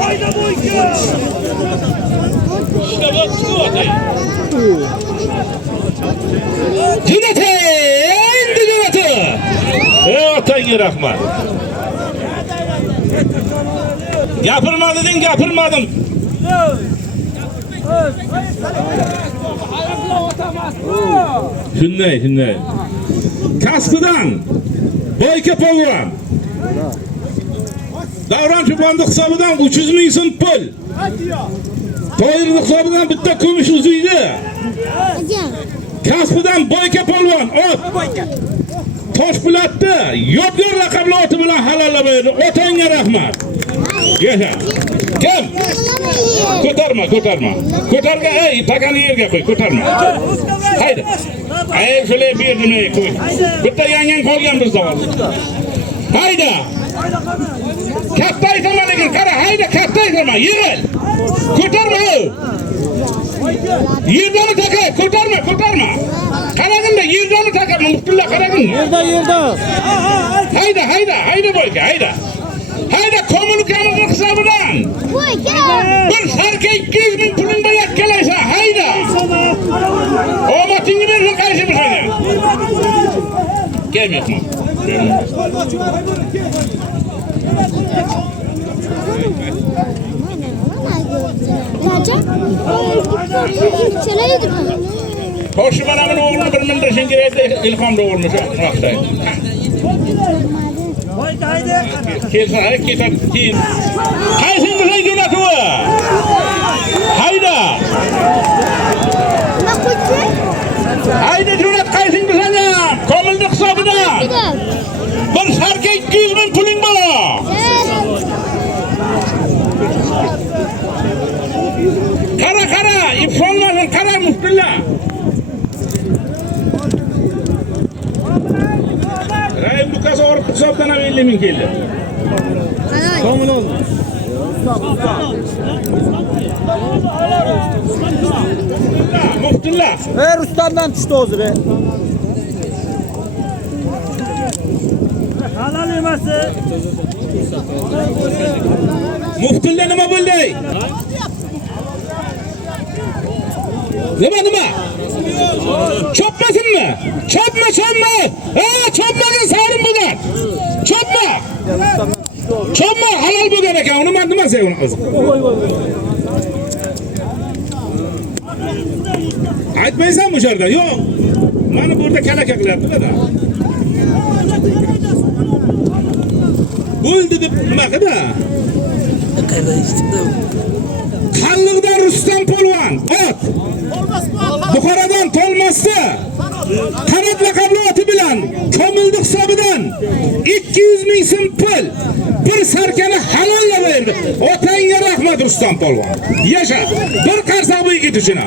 Hayda bu iki. Dinletin. Otanga rahmat. Gapirmading, gapirmadim. Shunday. Kasbidan boyka polvon. Davron Cho'ponning hisobidan 300 ming so'm pul. To'yirning hisobidan bitta kumush uzuydi. Kasbidan boyka polvon ot. Toshpo'latni yodgor laqabli oti bilan halollab berdi. Otanga rahmat. Yasha. Kim? Ko'tarma. Ko'targa, ey, takani yerga qo'y, ko'tarma. Haydi. Ay, shule berdim ey, qo'y. Bitta yangang qolgan bizda hozir. Hayda. Katta aytama lekin, qara, hayda, katta aytama, yig'il. Ko'tarma. Yerdan taka, ko'tarma. Qaraganda yerdan taka, muhtilla qaragin. Yerda. Hayda boyka, hayda. Hayda kommunikatsiya hisobidan. Bir sarka 200 ming puling bilan yakkalaysan, hayda. Omatingni bersin qaysi bir hayda. Kel mehmon. Hoş bana bunu oğlunu bir mindirişin gireydi, ilhamda olmuş vaqtda. Kelsin, keyin. Qaysin bilan jo'natuv? Hayda. Hayda jo'nat qaysin bilan? Komilni hisobidan. Bir sarka 200 ming puling bor. Qara, ifronmasin, qara muftilla. Rayim Lukas orib hisobdan 50 ming keldi. Komil oldu. Muftilla. Rustamdan tushdi o'zi be. Halal emasi. Muftilla nima bo'ldi? Nima? Chopmasinmi? Chopma. Chopmagan sarim bo'lgan. Chopma halol bo'lgan ekan. Uni men nima deyman o'zi? Aytmaysanmi o'sha yerda? Yo'q. Meni bu yerda kalaka qilyapti-da. O'ldi deb nima qildi? Qalliqdan Rustam polvon, ot. Buxorodan Tolmasda Qanot laqabli oti bilan Komilning hisobidan 200 ming so'm pul bir sarkani halollab berdi. Otangga rahmat Rustam polvon. Yasha. Bir qarsoq bo'yi ketishini.